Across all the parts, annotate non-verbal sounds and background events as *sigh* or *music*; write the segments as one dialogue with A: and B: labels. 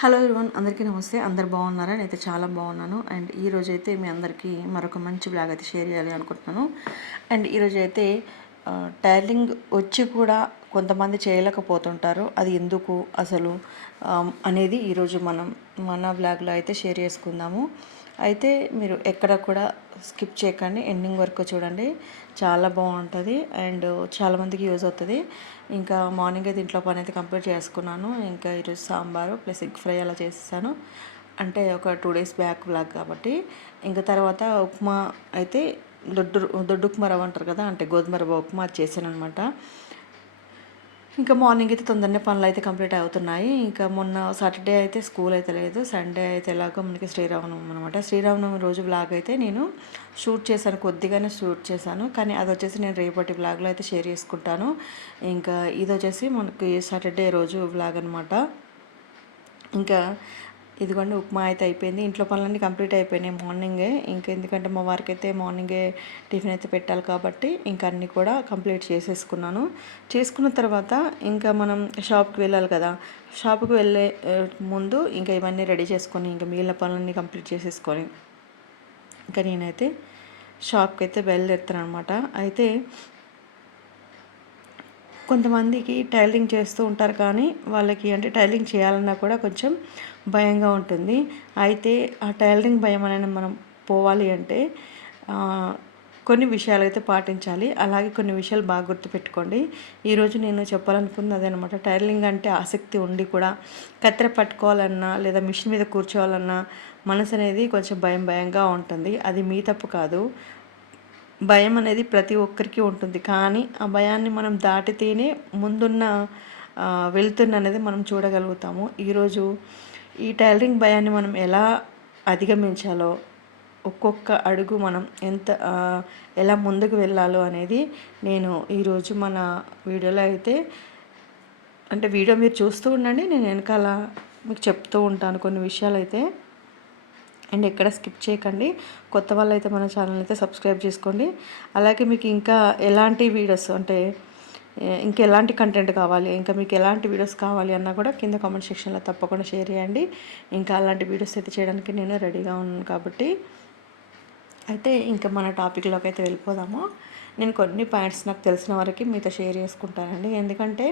A: Hello ఇరువన్ అందరికీ నమస్తే. అందరు బాగున్నారా? నేనైతే చాలా బాగున్నాను. అండ్ ఈరోజు అయితే మీ అందరికీ మరొక మంచి బ్లాగ్ అయితే షేర్ చేయాలి అనుకుంటున్నాను. అండ్ ఈరోజు అయితే టైలింగ్ వచ్చి కూడా కొంతమంది చేయలేకపోతుంటారు. అది ఎందుకు అసలు అనేది ఈరోజు మనం మన బ్లాగ్లో అయితే షేర్ చేసుకుందాము. అయితే మీరు ఎక్కడ కూడా స్కిప్ చేయకండి. ఎండింగ్ వరకు చూడండి. చాలా బాగుంటుంది. అండ్ చాలామందికి యూజ్ అవుతుంది. ఇంకా మార్నింగ్ అయితే ఇంట్లో పని అయితే కంప్లీట్ చేసుకున్నాను. ఇంకా ఈరోజు సాంబారు ప్లస్ ఎగ్ ఫ్రై అలా చేసేసాను. అంటే ఒక టూ డేస్ బ్యాక్ బ్లాగ్ కాబట్టి. ఇంకా తర్వాత ఉప్మా అయితే దొడ్డు దొడ్డు ఉప్మా రవ్వ అంటారు కదా అంటే గోధుమ రవ్వ ఉప్మా చేశాను అనమాట ఇంకా మార్నింగ్ అయితే తొందరనే పనులు అయితే కంప్లీట్ అవుతున్నాయి. ఇంకా మొన్న సాటర్డే అయితే స్కూల్ అయితే లేదు. సండే అయితే ఎలాగో మనకి శ్రీరామనవమి అనమాట శ్రీరామనవమి రోజు బ్లాగ్ అయితే నేను షూట్ చేశాను. కొద్దిగానే షూట్ చేశాను. కానీ అది వచ్చేసి నేను రేపటి బ్లాగ్లో అయితే షేర్ చేసుకుంటాను. ఇంకా ఇది వచ్చేసి మనకి సాటర్డే రోజు బ్లాగ్ అనమాట ఇంకా ఇదిగోండి ఉప్మా అయితే అయిపోయింది. ఇంట్లో పనులన్నీ కంప్లీట్ అయిపోయినాయి మార్నింగే. ఇంకా ఎందుకంటే మా వారికి అయితే మార్నింగే టిఫిన్ అయితే పెట్టాలి కాబట్టి ఇంకా అన్నీ కూడా కంప్లీట్ చేసేసుకున్నాను. చేసుకున్న తర్వాత ఇంకా మనం షాప్కి వెళ్ళాలి కదా. షాప్కి వెళ్ళే ముందు ఇంకా ఇవన్నీ రెడీ చేసుకొని ఇంకా మిగిలిన పనులన్నీ కంప్లీట్ చేసేసుకొని ఇంకా నేనైతే షాప్కి అయితే బయలుదేరుతాను అనమాట అయితే కొంతమందికి టైలింగ్ చేస్తూ ఉంటారు కానీ వాళ్ళకి అంటే టైలింగ్ చేయాలన్నా కూడా కొంచెం భయంగా ఉంటుంది. అయితే ఆ టైలరింగ్ భయం అనేది మనం పోవాలి అంటే కొన్ని విషయాలు అయితే పాటించాలి. అలాగే కొన్ని విషయాలు బాగా గుర్తుపెట్టుకోండి. ఈరోజు నేను చెప్పాలనుకుంది అదనమాట టైలరింగ్ అంటే ఆసక్తి ఉండి కూడా కత్తెర పట్టుకోవాలన్నా లేదా మిషన్ మీద కూర్చోవాలన్నా మనసు అనేది కొంచెం భయం భయంగా ఉంటుంది. అది మీ తప్పు కాదు. భయం అనేది ప్రతి ఒక్కరికి ఉంటుంది. కానీ ఆ భయాన్ని మనం దాటితేనే ముందున్న వెళ్తున్న అనేది మనం చూడగలుగుతాము. ఈరోజు ఈ టైలరింగ్ భయాన్ని మనం ఎలా అధిగమించాలో ఒక్కొక్క అడుగు మనం ఎంత ఎలా ముందుకు వెళ్ళాలో అనేది నేను ఈరోజు మన వీడియోలో అయితే అంటే వీడియో మీరు చూస్తూ ఉండండి నేను వెనకాల మీకు చెప్తూ ఉంటాను కొన్ని విషయాలు అయితే. అండ్ ఎక్కడ స్కిప్ చేయకండి. కొత్త వాళ్ళు అయితే మన ఛానల్ అయితే సబ్స్క్రైబ్ చేసుకోండి. అలాగే మీకు ఇంకా ఎలాంటి వీడియోస్ అంటే ఇంకా ఎలాంటి కంటెంట్ కావాలి ఇంకా మీకు ఎలాంటి వీడియోస్ కావాలి అన్నా కూడా కింద కామెంట్ సెక్షన్లో తప్పకుండా షేర్ చేయండి. ఇంకా అలాంటి వీడియోస్ అయితే చేయడానికి నేను రెడీగా ఉన్నాను కాబట్టి. అయితే ఇంకా మన టాపిక్లోకి అయితే వెళ్ళిపోదాము. నేను కొన్ని పాయింట్స్ నాకు తెలిసిన వరకు మీతో షేర్ చేసుకుంటానండి. ఎందుకంటే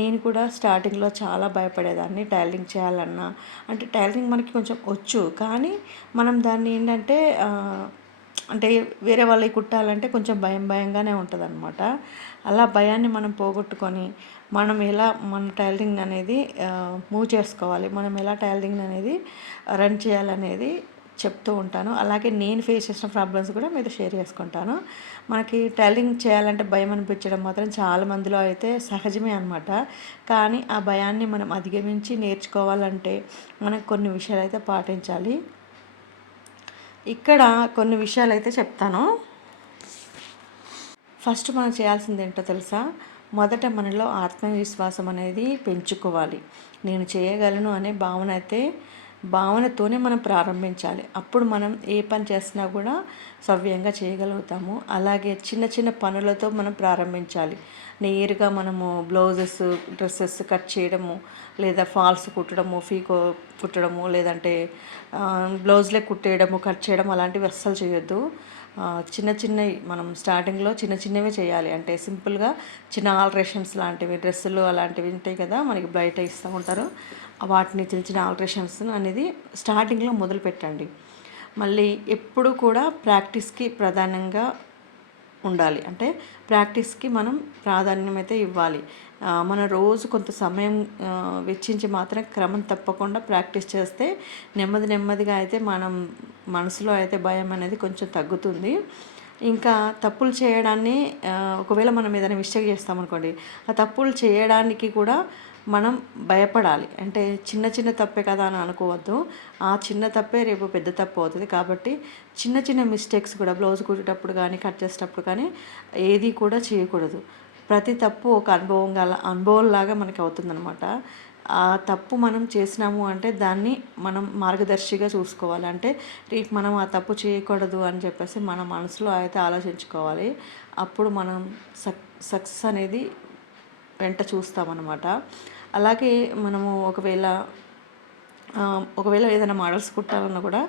A: నేను కూడా స్టార్టింగ్లో చాలా భయపడేదాన్ని టైలరింగ్ చేయాలన్నా. అంటే టైలరింగ్ మనకి కొంచెం వచ్చు కానీ మనం దాన్ని ఏంటంటే అంటే వేరే వాళ్ళకి కుట్టాలంటే కొంచెం భయం భయంగానే ఉంటుంది అనమాట అలా భయాన్ని మనం పోగొట్టుకొని మనం ఎలా మన టైలరింగ్ అనేది మూవ్ చేసుకోవాలి మనం ఎలా టైలరింగ్ అనేది రన్ చేయాలనేది చెప్తూ ఉంటాను. అలాగే నేను ఫేస్ చేసిన ప్రాబ్లమ్స్ కూడా మీతో షేర్ చేసుకుంటాను. మనకి టైలరింగ్ చేయాలంటే భయం అనిపించడం మాత్రం చాలా మందిలో అయితే సహజమే అనమాట కానీ ఆ భయాన్ని మనం అధిగమించి నేర్చుకోవాలంటే మనకు కొన్ని విషయాలు అయితే పాటించాలి. ఇక్కడ కొన్ని విషయాలు అయితే చెప్తాను. ఫస్ట్ మనం చేయాల్సింది ఏంటో తెలుసా? మొదట మనలో ఆత్మవిశ్వాసం అనేది పెంచుకోవాలి. నేను చేయగలను అనే భావన అయితే భావనతోనే మనం ప్రారంభించాలి. అప్పుడు మనం ఏ పని చేసినా కూడా సవ్యంగా చేయగలుగుతాము. అలాగే చిన్న చిన్న పనులతో మనం ప్రారంభించాలి. నేరుగా మనము బ్లౌజెస్ డ్రెస్సెస్ కట్ చేయడము లేదా ఫాల్స్ కుట్టడము ఫీకో కుట్టడము లేదంటే బ్లౌజ్లే కుట్టేయడము కట్ చేయడం అలాంటివి అస్సలు చేయొద్దు. చిన్న చిన్నవి మనం స్టార్టింగ్లో చిన్న చిన్నవే చేయాలి. అంటే సింపుల్గా చిన్న ఆల్ట్రేషన్స్ లాంటివి డ్రెస్సులు అలాంటివి ఉంటాయి కదా మనకి బయట ఇస్తూ ఉంటారు. వాటిని చిన్న చిన్న ఆల్ట్రేషన్స్ అనేది స్టార్టింగ్లో మొదలు పెట్టండి. మళ్ళీ ఎప్పుడు కూడా ప్రాక్టీస్కి ప్రధానంగా ఉండాలి. అంటే ప్రాక్టీస్కి మనం ప్రాధాన్యం అయితే ఇవ్వాలి. మన రోజు కొంత సమయం వెచ్చించి మాత్రం క్రమం తప్పకుండా ప్రాక్టీస్ చేస్తే నెమ్మది నెమ్మదిగా అయితే మనం మనసులో అయితే భయం అనేది కొంచెం తగ్గుతుంది. ఇంకా తప్పులు చేయడాన్ని ఒకవేళ మనం ఏదైనా మిస్టేక్ చేస్తామనుకోండి ఆ తప్పులు చేయడానికి కూడా మనం భయపడాలి. అంటే చిన్న చిన్న తప్పే కదా అని అనుకోవద్దు. ఆ చిన్న తప్పే రేపు పెద్ద తప్పు అవుతుంది. కాబట్టి చిన్న చిన్న మిస్టేక్స్ కూడా బ్లౌజ్ కుట్టేటప్పుడు కానీ కట్ చేసేటప్పుడు కానీ ఏది కూడా చేయకూడదు. ప్రతి తప్పు ఒక అనుభవం గల అనుభవంలాగా మనకి అవుతుందన్నమాట. ఆ తప్పు మనం చేసినాము అంటే దాన్ని మనం మార్గదర్శిగా చూసుకోవాలి. అంటే రేపు మనం ఆ తప్పు చేయకూడదు అని చెప్పేసి మన మనసులో అయితే ఆలోచించుకోవాలి. అప్పుడు మనం సక్ సక్సెస్ అనేది వెంట చూస్తామన్నమాట. అలాగే మనము ఒకవేళ ఒకవేళ ఏదైనా మోడల్స్ కుట్టాలన్నా కూడా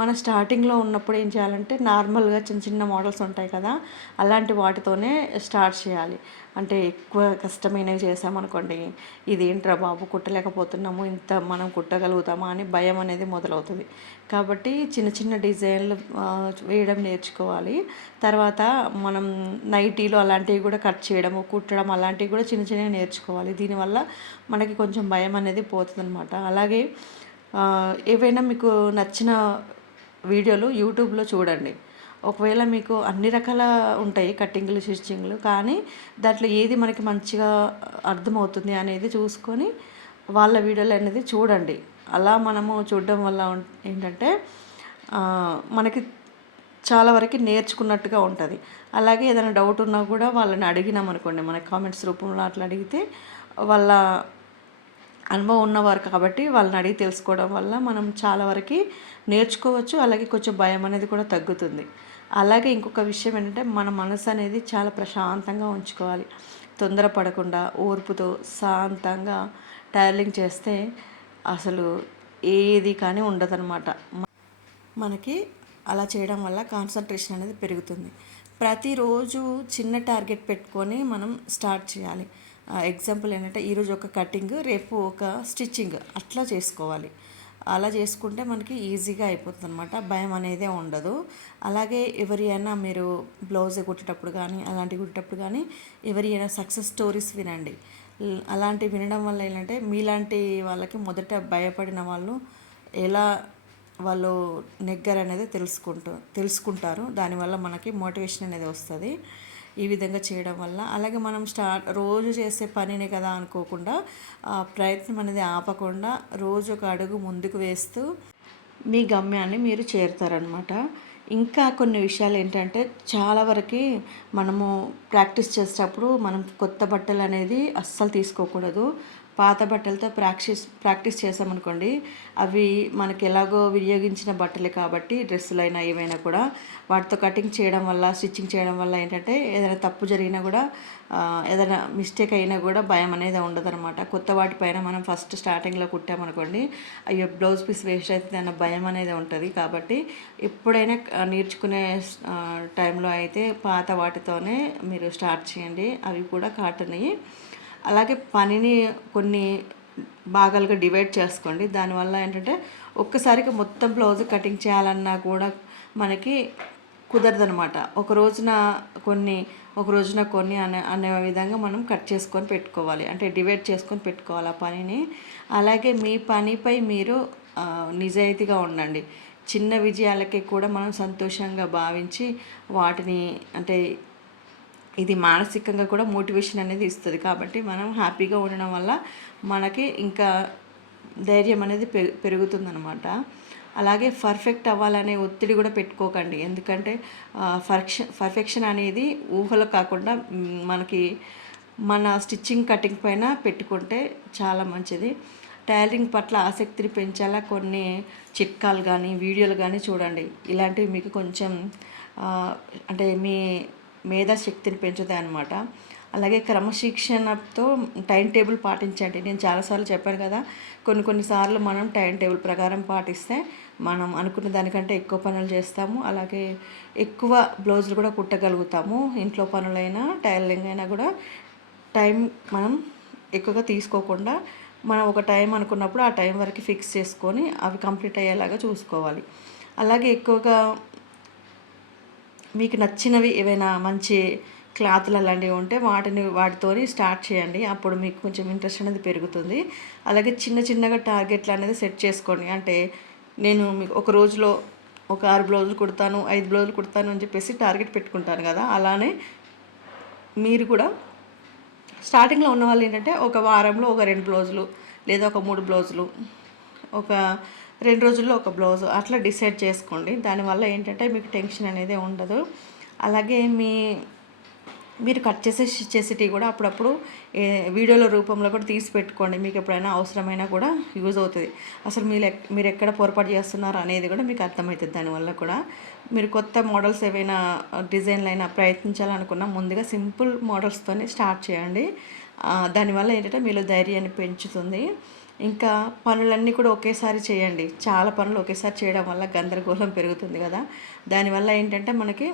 A: మన స్టార్టింగ్లో ఉన్నప్పుడు ఏం చేయాలంటే నార్మల్గా చిన్న చిన్న మోడల్స్ ఉంటాయి కదా అలాంటి వాటితోనే స్టార్ట్ చేయాలి. అంటే ఎక్కువ కష్టమైనవి చేసామనుకోండి ఇదేంట్రా బాబు కుట్టలేకపోతున్నాము ఇంత మనం కుట్టగలుగుతామా అని భయం అనేది మొదలవుతుంది. కాబట్టి చిన్న చిన్న డిజైన్లు వేయడం నేర్చుకోవాలి. తర్వాత మనం నైటీలు అలాంటివి కూడా కట్ చేయడము కుట్టడం అలాంటివి కూడా చిన్న చిన్నవి నేర్చుకోవాలి. దీనివల్ల మనకి కొంచెం భయం అనేది పోతుంది అనమాట అలాగే ఏవైనా మీకు నచ్చిన వీడియోలు యూట్యూబ్లో చూడండి. ఒకవేళ మీకు అన్ని రకాల ఉంటాయి కట్టింగ్లు స్టిచ్చింగ్లు కానీ దాంట్లో ఏది మనకి మంచిగా అర్థమవుతుంది అనేది చూసుకొని వాళ్ళ వీడియోలు అనేది చూడండి. అలా మనము చూడడం వల్ల ఏంటంటే మనకి చాలా వరకు నేర్చుకున్నట్టుగా ఉంటుంది. అలాగే ఏదైనా డౌట్ ఉన్నా కూడా వాళ్ళని అడిగినాం అనుకోండి మన కామెంట్స్ రూపంలో అట్లా అడిగితే వాళ్ళ అనుభవం ఉన్నవారు కాబట్టి వాళ్ళని అడిగి తెలుసుకోవడం వల్ల మనం చాలా వరకు నేర్చుకోవచ్చు. అలాగే కొంచెం భయం అనేది కూడా తగ్గుతుంది. అలాగే ఇంకొక విషయం ఏంటంటే మన మనసు అనేది చాలా ప్రశాంతంగా ఉంచుకోవాలి. తొందరపడకుండా ఓర్పుతో శాంతంగా టైలింగ్ చేస్తే అసలు ఏది కానీ ఉండదన్నమాట. మనకి అలా చేయడం వల్ల కాన్సన్ట్రేషన్ అనేది పెరుగుతుంది. ప్రతిరోజు చిన్న టార్గెట్ పెట్టుకొని మనం స్టార్ట్ చేయాలి. ఎగ్జాంపుల్ ఏంటంటే ఈరోజు ఒక కటింగ్ రేపు ఒక స్టిచ్చింగ్ అట్లా చేసుకోవాలి. అలా చేసుకుంటే మనకి ఈజీగా అయిపోతుంది అనమాట భయం అనేదే ఉండదు. అలాగే ఎవరి అయినా మీరు బ్లౌజ్ కుట్టేటప్పుడు కానీ అలాంటివి కుట్టేటప్పుడు కానీ ఎవరి అయినా సక్సెస్ స్టోరీస్ వినండి. అలాంటివి వినడం వల్ల ఏంటంటే మీలాంటి వాళ్ళకి మొదట భయపడిన వాళ్ళు ఎలా వాళ్ళు నెగ్గర్ అనేది తెలుసుకుంటూ తెలుసుకుంటారు. దానివల్ల మనకి మోటివేషన్ అనేది వస్తుంది. ఈ విధంగా చేయడం వల్ల. అలాగే మనం స్టార్ట్ రోజు చేసే పనినే కదా అనుకోకుండా ఆ ప్రయత్నం అనేది ఆపకుండా రోజు ఒక అడుగు ముందుకు వేస్తూ మీ గమ్యాన్ని మీరు చేరుతారనమాట ఇంకా కొన్ని విషయాలు ఏంటంటే చాలా వరకు మనము ప్రాక్టీస్ చేసేటప్పుడు మనం కొత్త బట్టలు అనేది అస్సలు తీసుకోకూడదు. పాత బట్టలతో ప్రాక్టీస్ ప్రాక్టీస్ చేసామనుకోండి అవి మనకి ఎలాగో వినియోగించిన బట్టలే కాబట్టి డ్రెస్సులైనా ఏవైనా కూడా వాటితో కటింగ్ చేయడం వల్ల స్టిచ్చింగ్ చేయడం వల్ల ఏంటంటే ఏదైనా తప్పు జరిగినా కూడా ఏదైనా మిస్టేక్ అయినా కూడా భయం అనేది ఉండదన్నమాట. కొత్త వాటిపైన మనం ఫస్ట్ స్టార్టింగ్లో కుట్టామనుకోండి అయ్యో బ్లౌజ్ పీస్ వేస్ట్ అవుతుంది అన్న భయం అనేది ఉంటుంది. కాబట్టి ఎప్పుడైనా నేర్చుకునే టైంలో అయితే పాత వాటితోనే మీరు స్టార్ట్ చేయండి. అవి కూడా కాటన్వి అలాగే పనిని కొన్ని భాగాలుగా డివైడ్ చేసుకోండి. దానివల్ల ఏంటంటే ఒక్కసారికి మొత్తం బ్లౌజ్ కటింగ్ చేయాలన్నా కూడా మనకి కుదరదనమాట ఒక రోజున కొన్ని ఒక రోజున కొన్ని అనే అనే విధంగా మనం కట్ చేసుకొని పెట్టుకోవాలి. అంటే డివైడ్ చేసుకొని పెట్టుకోవాలి ఆ పనిని. అలాగే మీ పనిపై మీరు నిజాయితీగా ఉండండి. చిన్న విజయాలకి కూడా మనం సంతోషంగా భావించి వాటిని అంటే ఇది మానసికంగా కూడా మోటివేషన్ అనేది ఇస్తుంది. కాబట్టి మనం హ్యాపీగా ఉండడం వల్ల మనకి ఇంకా ధైర్యం అనేది పె పెరుగుతుందనమాట అలాగే పర్ఫెక్ట్ అవ్వాలనే ఒత్తిడి కూడా పెట్టుకోకండి. ఎందుకంటే పర్ఫెక్షన్ పర్ఫెక్షన్ అనేది ఊహలో కాకుండా మనకి మన స్టిచ్చింగ్ కటింగ్ పైన పెట్టుకుంటే చాలా మంచిది. టైలరింగ్ పట్ల ఆసక్తిని పెంచేలా కొన్ని చిట్కాలు కానీ వీడియోలు కానీ చూడండి. ఇలాంటివి మీకు కొంచెం అంటే మీ మేధాశక్తిని పెంచుతాయి అన్నమాట. అలాగే క్రమశిక్షణతో టైం టేబుల్ పాటించండి. నేను చాలాసార్లు చెప్పాను కదా కొన్ని కొన్నిసార్లు మనం టైం టేబుల్ ప్రకారం పాటిస్తే మనం అనుకున్న దానికంటే ఎక్కువ పనులు చేస్తాము. అలాగే ఎక్కువ బ్లౌజులు కూడా కుట్టగలుగుతాము. ఇంట్లో పనులైనా టైలరింగ్ అయినా కూడా టైం మనం ఎక్కువగా తీసుకోకుండా మనం ఒక టైం అనుకున్నప్పుడు ఆ టైం వరకు ఫిక్స్ చేసుకొని అవి కంప్లీట్ అయ్యేలాగా చూసుకోవాలి. అలాగే ఎక్కువగా మీకు నచ్చినవి ఏవైనా మంచి క్లాత్లు అలాంటివి ఉంటే వాటిని వాటితోని స్టార్ట్ చేయండి. అప్పుడు మీకు కొంచెం ఇంట్రెస్ట్ అనేది పెరుగుతుంది. అలాగే చిన్న చిన్నగా టార్గెట్లు అనేది సెట్ చేసుకోండి. అంటే నేను మీకు ఒక రోజులో ఒక ఆరు బ్లౌజులు కుడతాను ఐదు బ్లౌజులు కుడతాను అని చెప్పేసి టార్గెట్ పెట్టుకుంటాను కదా. అలానే మీరు కూడా స్టార్టింగ్లో ఉన్న వాళ్ళు ఏంటంటే ఒక వారంలో ఒక రెండు బ్లౌజులు లేదా ఒక మూడు బ్లౌజులు ఒక రెండు రోజుల్లో ఒక బ్లౌజ్ అట్లా డిసైడ్ చేసుకోండి. దానివల్ల ఏంటంటే మీకు టెన్షన్ అనేది ఉండదు. అలాగే మీ మీరు కట్ చేసే చేసేటివి కూడా అప్పుడప్పుడు ఏ, వీడియోల రూపంలో కూడా తీసి పెట్టుకోండి. మీకు ఎప్పుడైనా అవసరమైనా కూడా యూజ్ అవుతుంది. అసలు మీరు ఎక్- మీరు ఎక్కడ పొరపాటు చేస్తున్నారు అనేది కూడా మీకు అర్థమవుతుంది దానివల్ల కూడా. మీరు కొత్త మోడల్స్ ఏవైనా డిజైన్లు అయినా ప్రయత్నించాలనుకున్నా ముందుగా సింపుల్ మోడల్స్తోనే స్టార్ట్ చేయండి. దానివల్ల ఏంటంటే మీలో ధైర్యాన్ని పెంచుతుంది. ఇంకా పనులన్నీ కూడా ఒకేసారి చేయండి. చాలా పనులు ఒకేసారి చేయడం వల్ల గందరగోళం పెరుగుతుంది కదా. దానివల్ల ఏంటంటే మనకి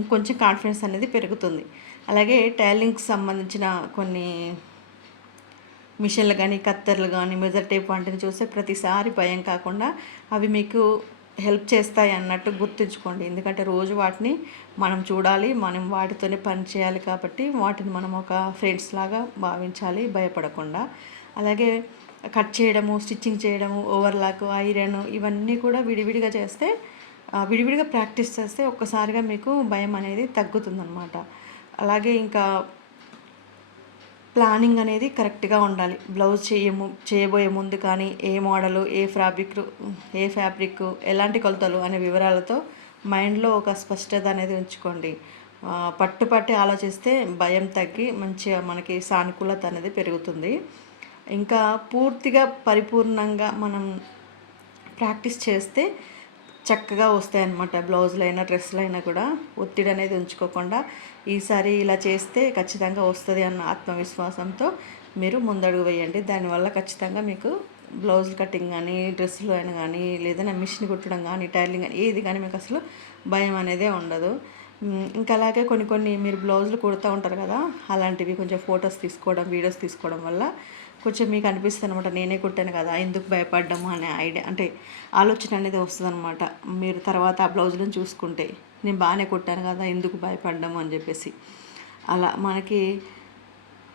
A: ఇంకొంచెం కాన్ఫిడెన్స్ అనేది పెరుగుతుంది. అలాగే టైలింగ్కి సంబంధించిన కొన్ని మిషన్లు కానీ కత్తెరలు కానీ మెజర్ టేప్ వంటిని చూస్తే ప్రతిసారి భయం కాకుండా అవి మీకు హెల్ప్ చేస్తాయి అన్నట్టు గుర్తుంచుకోండి. ఎందుకంటే రోజు వాటిని మనం చూడాలి మనం వాటితోనే పని చేయాలి కాబట్టి వాటిని మనం ఒక ఫ్రెండ్స్ లాగా భావించాలి భయపడకుండా. అలాగే కట్ చేయడము స్టిచ్చింగ్ చేయడము ఓవర్లాక్ ఐరన్ ఇవన్నీ కూడా విడివిడిగా చేస్తే విడివిడిగా ప్రాక్టీస్ చేస్తే ఒక్కసారిగా మీకు భయం అనేది తగ్గుతుందన్నమాట. అలాగే ఇంకా ప్లానింగ్ అనేది కరెక్ట్గా ఉండాలి. బ్లౌజ్ చేయము చేయబోయే ముందు కానీ ఏ మోడలు ఏ ఫ్యాబ్రిక్ ఏ ఫ్యాబ్రిక్ ఎలాంటి కొలతలు అనే వివరాలతో మైండ్లో ఒక స్పష్టత అనేది ఉంచుకోండి. పట్టుపట్టి పట్టు పట్టి ఆలోచిస్తే భయం తగ్గి మంచిగా మనకి సానుకూలత అనేది పెరుగుతుంది. ఇంకా పూర్తిగా పరిపూర్ణంగా మనం ప్రాక్టీస్ చేస్తే చక్కగా వస్తాయన్నమాట. బ్లౌజులు అయినా డ్రెస్సులు అయినా కూడా ఒత్తిడి అనేది ఉంచుకోకుండా ఈసారి ఇలా చేస్తే ఖచ్చితంగా వస్తుంది అన్న ఆత్మవిశ్వాసంతో మీరు ముందడుగు వేయండి. దానివల్ల ఖచ్చితంగా మీకు బ్లౌజ్ కటింగ్ కానీ డ్రెస్సులు అయినా కానీ లేదన్నా మిషన్ కుట్టడం కానీ టైలింగ్ కానీ ఏది కానీ మీకు అసలు భయం అనేదే ఉండదు. ఇంకా అలాగే కొన్ని కొన్ని మీరు బ్లౌజులు కుడుతూ ఉంటారు కదా అలాంటివి కొంచెం ఫొటోస్ తీసుకోవడం వీడియోస్ తీసుకోవడం వల్ల కొంచెం మీకు అనిపిస్తుంది అనమాట నేనే కుట్టాను కదా ఎందుకు భయపడ్డాము అనే ఐడియా. అంటే ఆలోచన అనేది వస్తుంది అనమాట మీరు తర్వాత ఆ బ్లౌజులను చూసుకుంటే నేను బాగానే కుట్టాను కదా ఎందుకు భయపడ్డాము అని చెప్పేసి. అలా మనకి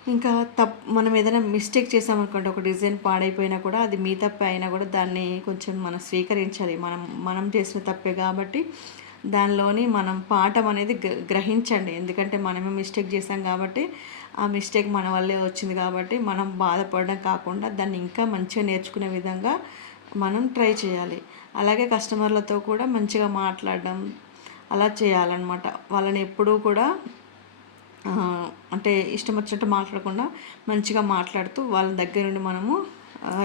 A: ఇంకా తప్ మనం ఏదైనా మిస్టేక్ చేసామనుకోండి ఒక డిజైన్ పాడైపోయినా కూడా అది మీ తప్పే అయినా కూడా దాన్ని కొంచెం మనం స్వీకరించాలి. మనం మనం చేసిన తప్పే కాబట్టి దానిలోని మనం పాఠం అనేది గ్రహించండి. ఎందుకంటే మనమే మిస్టేక్ చేసాం కాబట్టి ఆ మిస్టేక్ మన వల్లే వచ్చింది కాబట్టి మనం బాధపడడం కాకుండా దాన్ని ఇంకా మంచిగా నేర్చుకునే విధంగా మనం ట్రై చేయాలి. అలాగే కస్టమర్లతో కూడా మంచిగా మాట్లాడడం అలా చేయాలన్నమాట. వాళ్ళని ఎప్పుడూ కూడా అంటే ఇష్టం వచ్చినట్టు మాట్లాడకుండా మంచిగా మాట్లాడుతూ వాళ్ళ దగ్గర నుండి మనము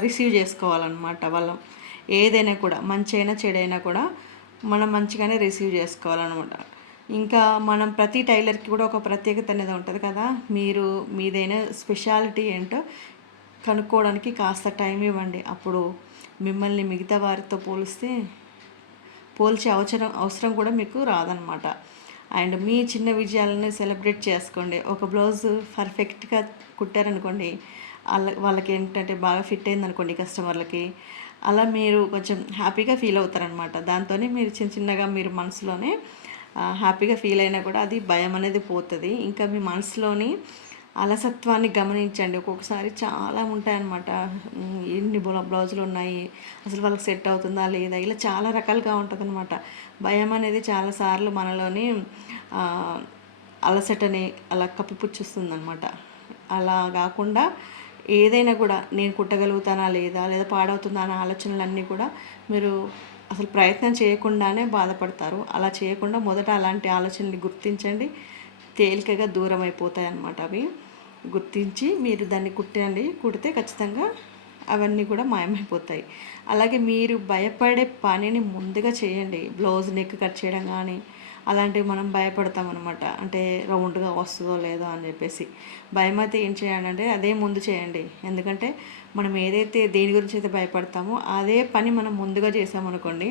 A: రిసీవ్ చేసుకోవాలన్నమాట వాళ్ళ. ఏదైనా కూడా మంచి అయినా చెడైనా కూడా మనం మంచిగానే రిసీవ్ చేసుకోవాలన్నమాట. ఇంకా మనం ప్రతి టైలర్కి కూడా ఒక ప్రత్యేకత అనేది ఉంటుంది కదా? మీరు మీదైన స్పెషాలిటీ ఏంటో కనుక్కోవడానికి కాస్త టైం ఇవ్వండి. అప్పుడు మిమ్మల్ని మిగతా వారితో పోలిస్తే పోల్చే అవసరం అవసరం కూడా మీకు రాదనమాట అండ్ మీ చిన్న విజయాలని సెలబ్రేట్ చేసుకోండి. ఒక బ్లౌజ్ పర్ఫెక్ట్గా కుట్టారనుకోండి వాళ్ళ వాళ్ళకి ఏంటంటే బాగా ఫిట్ అయింది అనుకోండి కస్టమర్లకి అలా మీరు కొంచెం హ్యాపీగా ఫీల్ అవుతారనమాట దాంతోనే మీరు చిన్న చిన్నగా మీరు మనసులోనే హ్యాపీగా ఫీల్ అయినా కూడా అది భయం అనేది పోతుంది. ఇంకా మీ మనసులోని అలసత్వాన్ని గమనించండి. ఒక్కొక్కసారి చాలా ఉంటాయన్నమాట. ఎన్ని బ్లౌ బ్లౌజులు ఉన్నాయి? అసలు వాళ్ళకి సెట్ అవుతుందా లేదా? ఇలా చాలా రకాలుగా ఉంటుందన్నమాట. భయం అనేది చాలాసార్లు మనలోని అలసటని అలా కప్పిపుచ్చుస్తుంది అనమాట అలా కాకుండా ఏదైనా కూడా నేను కుట్టగలుగుతానా లేదా? లేదా పాడవుతుందా అనే ఆలోచనలన్నీ కూడా మీరు అసలు ప్రయత్నం చేయకుండానే బాధపడతారు. అలా చేయకుండా మొదట అలాంటి ఆలోచనని గుర్తించండి. తేలికగా దూరం అయిపోతాయి అన్నమాట అవి. గుర్తించి మీరు దాన్ని కుట్టండి. కుడితే ఖచ్చితంగా అవన్నీ కూడా మాయమైపోతాయి. అలాగే మీరు భయపడే పనిని ముందుగా చేయండి. బ్లౌజ్ నెక్ కట్ చేయడం కానీ అలాంటివి మనం భయపడతాం అనమాట అంటే రౌండ్గా వస్తుందో లేదో అని చెప్పేసి. భయం అయితే ఏం చేయాలంటే అదే ముందు చేయండి. ఎందుకంటే మనం ఏదైతే దేని గురించి అయితే భయపడతామో అదే పని మనం ముందుగా చేసామనుకోండి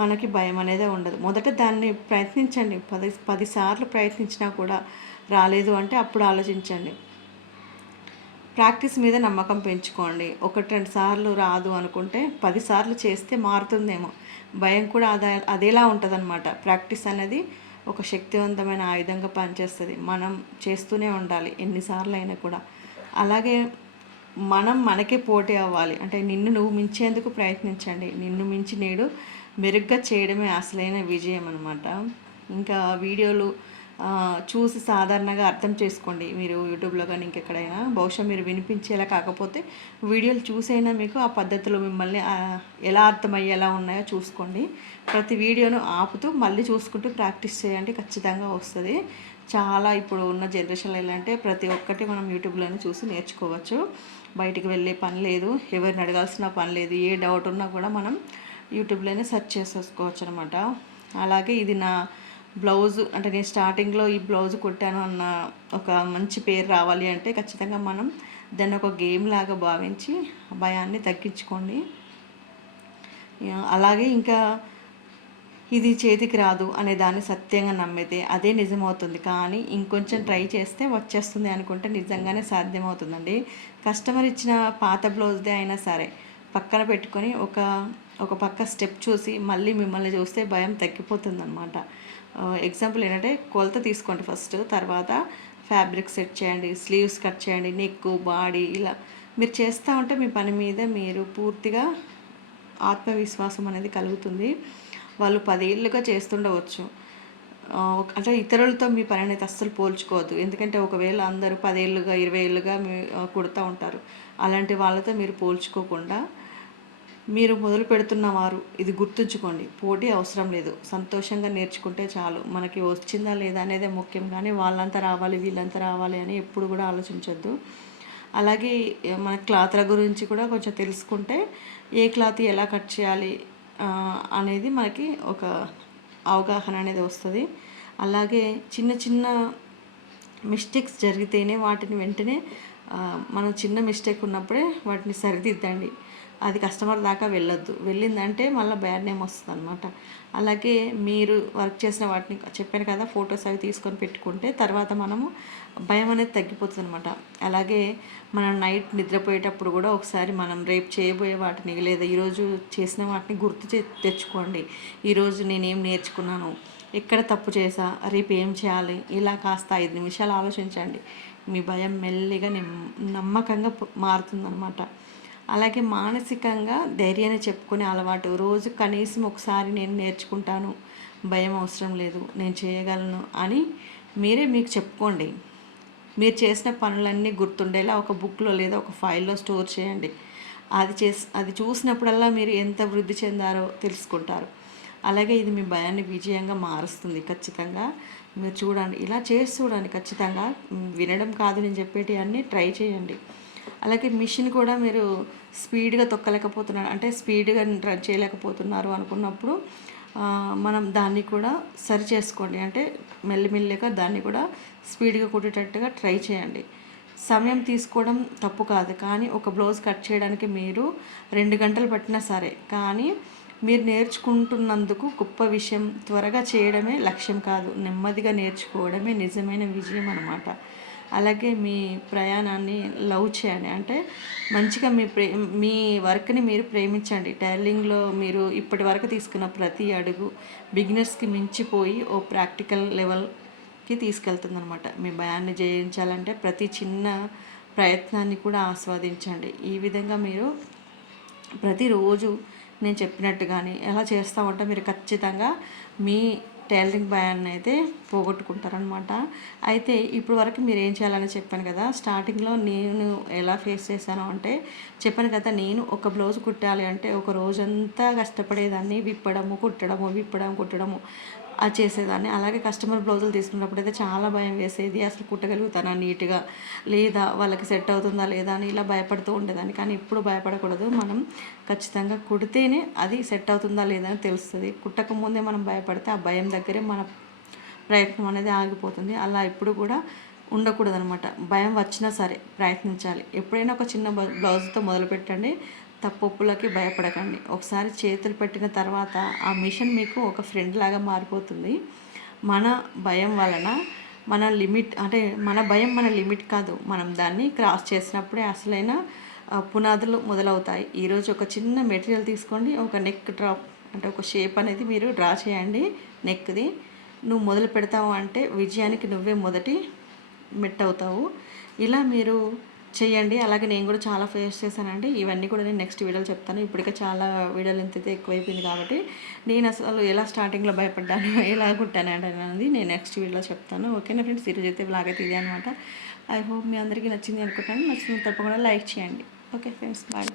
A: మనకి భయం అనేది ఉండదు. మొదట దాన్ని ప్రయత్నించండి. పది పదిసార్లు ప్రయత్నించినా కూడా రాలేదు అంటే అప్పుడు ఆలోచించండి. ప్రాక్టీస్ మీద నమ్మకం పెంచుకోండి. ఒకటి రెండు సార్లు రాదు అనుకుంటే పదిసార్లు చేస్తే మారుతుందేమో. భయం కూడా అదే అదేలా ఉంటుందన్నమాట. ప్రాక్టీస్ అనేది ఒక శక్తివంతమైన ఆయుధంగా పనిచేస్తుంది. మనం చేస్తూనే ఉండాలి ఎన్నిసార్లు అయినా కూడా. అలాగే మనం మనకే పోటీ అవ్వాలి. అంటే నిన్ను నువ్వు మించేందుకు ప్రయత్నించండి. నిన్ను మించి నేడు మెరుగ్గా చేయడమే అసలైన విజయం అనమాట ఇంకా వీడియోలు చూసి సాధారణంగా అర్థం చేసుకోండి. మీరు యూట్యూబ్లో కానీ ఇంకెక్కడైనా బహుశా మీరు వినిపించేలా కాకపోతే వీడియోలు చూసైనా మీకు ఆ పద్ధతిలో మిమ్మల్ని ఎలా అర్థమయ్యేలా ఉన్నాయో చూసుకోండి. ప్రతి వీడియోను ఆపుతూ మళ్ళీ చూసుకుంటూ ప్రాక్టీస్ చేయండి. ఖచ్చితంగా వస్తుంది. చాలా ఇప్పుడు ఉన్న జనరేషన్లో ఎలా అంటే ప్రతి ఒక్కటి మనం యూట్యూబ్లోనే చూసి నేర్చుకోవచ్చు. బయటికి వెళ్ళే పని లేదు ఎవరిని అడగాల్సిన పని లేదు ఏ డౌట్ ఉన్నా కూడా మనం యూట్యూబ్లోనే సెర్చ్ చేసేసుకోవచ్చు అనమాట అలాగే ఇది నా బ్లౌజ్ అంటే నేను స్టార్టింగ్లో ఈ బ్లౌజ్ కుట్టాను అన్న ఒక మంచి పేరు రావాలి అంటే ఖచ్చితంగా మనం దాన్ని ఒక గేమ్ లాగా భావించి భయాన్ని తగ్గించుకోండి. అలాగే ఇంకా ఇది చేతికి రాదు అనే దాన్ని సత్యంగా నమ్మితే అదే నిజమవుతుంది. కానీ ఇంకొంచెం ట్రై చేస్తే వచ్చేస్తుంది అనుకుంటే నిజంగానే సాధ్యమవుతుందండి. కస్టమర్ ఇచ్చిన పాత బ్లౌజ్దే అయినా సరే పక్కన పెట్టుకొని ఒక ఒక పక్క స్టెప్ చూసి మళ్ళీ మిమ్మల్ని చూస్తే భయం తగ్గిపోతుంది అనమాట ఎగ్జాంపుల్ ఏంటంటే కొలత తీసుకోండి ఫస్ట్ తర్వాత ఫ్యాబ్రిక్ సెట్ చేయండి స్లీవ్స్ కట్ చేయండి నెక్ బాడీ ఇలా. మీరు చేస్తూ ఉంటే మీ పని మీద మీరు పూర్తిగా ఆత్మవిశ్వాసం అనేది కలుగుతుంది. వాళ్ళు పదేళ్ళుగా చేస్తుండవచ్చు. అంటే ఇతరులతో మీ పని అనేది అస్సలు పోల్చుకోవద్దు. ఎందుకంటే ఒకవేళ అందరూ పదేళ్ళుగా ఇరవై ఏళ్ళుగా మీ కుడుతూ ఉంటారు. అలాంటి వాళ్ళతో మీరు పోల్చుకోకుండా మీరు మొదలు పెడుతున్నవారు ఇది గుర్తుంచుకోండి. పోటీ అవసరం లేదు. సంతోషంగా నేర్చుకుంటే చాలు. మనకి వచ్చిందా లేదా అనేది ముఖ్యం. కానీ వాళ్ళంతా రావాలి వీళ్ళంతా రావాలి అని ఎప్పుడు కూడా ఆలోచించొద్దు. అలాగే మన క్లాత్ల గురించి కూడా కొంచెం తెలుసుకుంటే ఏ క్లాత్ ఎలా కట్ చేయాలి అనేది మనకి ఒక అవగాహన అనేది వస్తుంది. అలాగే చిన్న చిన్న మిస్టేక్స్ జరిగితేనే వాటిని వెంటనే మనం చిన్న మిస్టేక్ ఉన్నప్పుడే వాటిని సరిదిద్దండి. అది కస్టమర్ దాకా వెళ్ళొద్దు. వెళ్ళిందంటే మళ్ళీ బ్యాడ్ నేమ్ వస్తుంది అనమాట అలాగే మీరు వర్క్ చేసిన వాటిని చెప్పాను కదా ఫొటోస్ అవి తీసుకొని పెట్టుకుంటే తర్వాత మనము భయం అనేది తగ్గిపోతుంది అనమాట అలాగే మనం నైట్ నిద్రపోయేటప్పుడు కూడా ఒకసారి మనం రేపు చేయబోయే వాటిని లేదా ఈరోజు చేసిన వాటిని గుర్తు చే తెచ్చుకోండి. ఈరోజు నేనేం నేర్చుకున్నాను? ఎక్కడ తప్పు చేసా రేపు ఏం చేయాలి? ఇలా కాస్త ఐదు నిమిషాలు ఆలోచించండి. మీ భయం మెల్లిగా నిమ్- నమ్మకంగా మారుతుందన్నమాట. అలాగే మానసికంగా ధైర్యాన్ని చెప్పుకునే అలవాటు. రోజు కనీసం ఒకసారి నేను నేర్చుకుంటాను భయం అవసరం లేదు నేను చేయగలను అని మీరే మీకు చెప్పుకోండి. మీరు చేసిన పనులన్నీ గుర్తుండేలా ఒక బుక్లో లేదా ఒక ఫైల్లో స్టోర్ చేయండి. అది చేసి అది చూసినప్పుడల్లా మీరు ఎంత వృద్ధి చెందారో తెలుసుకుంటారు. అలాగే ఇది మీ భయాన్ని విజయంగా మారుస్తుంది. ఖచ్చితంగా మీరు చూడండి. ఇలా చేసి చూడండి. ఖచ్చితంగా వినడం కాదు నేను చెప్పేటి అన్నీ ట్రై చేయండి. అలాగే మిషన్ కూడా మీరు స్పీడ్గా తొక్కలేకపోతున్నారు అంటే స్పీడ్గా రన్ చేయలేకపోతున్నారు అనుకున్నప్పుడు మనం దాన్ని కూడా సరి చేసుకోండి. అంటే మెల్లిమెల్లిగా దాన్ని కూడా స్పీడ్గా కుట్టేటట్టుగా ట్రై చేయండి. సమయం తీసుకోవడం తప్పు కాదు కానీ ఒక బ్లౌజ్ కట్ చేయడానికి మీరు రెండు గంటలు పట్టినా సరే కానీ మీరు నేర్చుకుంటున్నందుకు గొప్ప విషయం. త్వరగా చేయడమే లక్ష్యం కాదు నెమ్మదిగా నేర్చుకోవడమే నిజమైన విజయం అన్నమాట. అలాగే మీ ప్రయాణాన్ని లవ్ చేయండి అంటే మంచిగా మీ ప్రే మీ వర్క్ని మీరు ప్రేమించండి. టైలింగ్లో మీరు ఇప్పటి వరకు తీసుకున్న ప్రతి అడుగు బిగినర్స్కి మించిపోయి ఓ ప్రాక్టికల్ లెవెల్కి తీసుకెళ్తుంది అనమాట మీ భయాన్ని జయించాలంటే ప్రతి చిన్న ప్రయత్నాన్ని కూడా ఆస్వాదించండి. ఈ విధంగా మీరు ప్రతిరోజు నేను చెప్పినట్టుగానే ఎలా చేస్తామంటే మీరు ఖచ్చితంగా మీ టైలరింగ్ భయాన్ని అయితే పోగొట్టుకుంటారనమాట అయితే ఇప్పుడు వరకు మీరు ఏం చేయాలని చెప్పాను కదా స్టార్టింగ్లో నేను ఎలా ఫేస్ చేశాను అంటే చెప్పాను కదా నేను ఒక బ్లౌజ్ కుట్టాలి అంటే ఒక రోజంతా కష్టపడేదాన్ని. విప్పడము కుట్టడము విప్పడం కుట్టడము. అది చేసేదాన్ని. అలాగే కస్టమర్ బ్లౌజులు తీసుకున్నప్పుడు అయితే చాలా భయం వేసేది. అసలు కుట్టగలుగుతానా నీట్గా? లేదా వాళ్ళకి సెట్ అవుతుందా లేదా అని ఇలా భయపడుతూ ఉండేదాన్ని. కానీ ఇప్పుడు భయపడకూడదు. మనం ఖచ్చితంగా కుడితేనే అది సెట్ అవుతుందా లేదా అని తెలుస్తుంది. కుట్టకముందే మనం భయపడితే ఆ భయం దగ్గరే మన ప్రయత్నం అనేది ఆగిపోతుంది. అలా ఎప్పుడు కూడా ఉండకూడదు అనమాట భయం వచ్చినా సరే ప్రయత్నించాలి. ఎప్పుడైనా ఒక చిన్న బ్లౌజ్తో మొదలు పెట్టండి తప్పొప్పులకి భయపడకండి. ఒకసారి చేతులు పెట్టిన తర్వాత ఆ మిషన్ మీకు ఒక ఫ్రెండ్ లాగా మారిపోతుంది. మన భయం వలన మన లిమిట్ అంటే మన భయం మన లిమిట్ కాదు. మనం దాన్ని క్రాస్ చేసినప్పుడే అసలైన పునాదులు మొదలవుతాయి. ఈరోజు ఒక చిన్న మెటీరియల్ తీసుకోండి. ఒక నెక్ డ్రాప్ అంటే ఒక షేప్ అనేది మీరు డ్రా చేయండి నెక్ది. నువ్వు మొదలు పెడతావు అంటే విజయానికి నువ్వే మొదటి మెట్ అవుతావు. ఇలా మీరు చేయండి. అలాగే నేను కూడా చాలా ఫేస్ చేశానండి. ఇవన్నీ కూడా నేను నెక్స్ట్ వీడియోలో చెప్తాను. ఇప్పటికే చాలా వీడియోలు ఎంత అయితే ఎక్కువైపోయింది కాబట్టి నేను అసలు ఎలా స్టార్టింగ్లో భయపడ్డాను *laughs* ఎలా కుట్టాను అనేది నేను నెక్స్ట్ వీడియోలో చెప్తాను. ఓకేనా ఫ్రెండ్స్? ఈరోజు అయితే బ్లాగ్ అయితే ఇదే అనమాట ఐ హోప్ మీ అందరికీ నచ్చింది అనుకుంటాను. నచ్చింది తప్పకుండా లైక్ చేయండి. Okay friends bye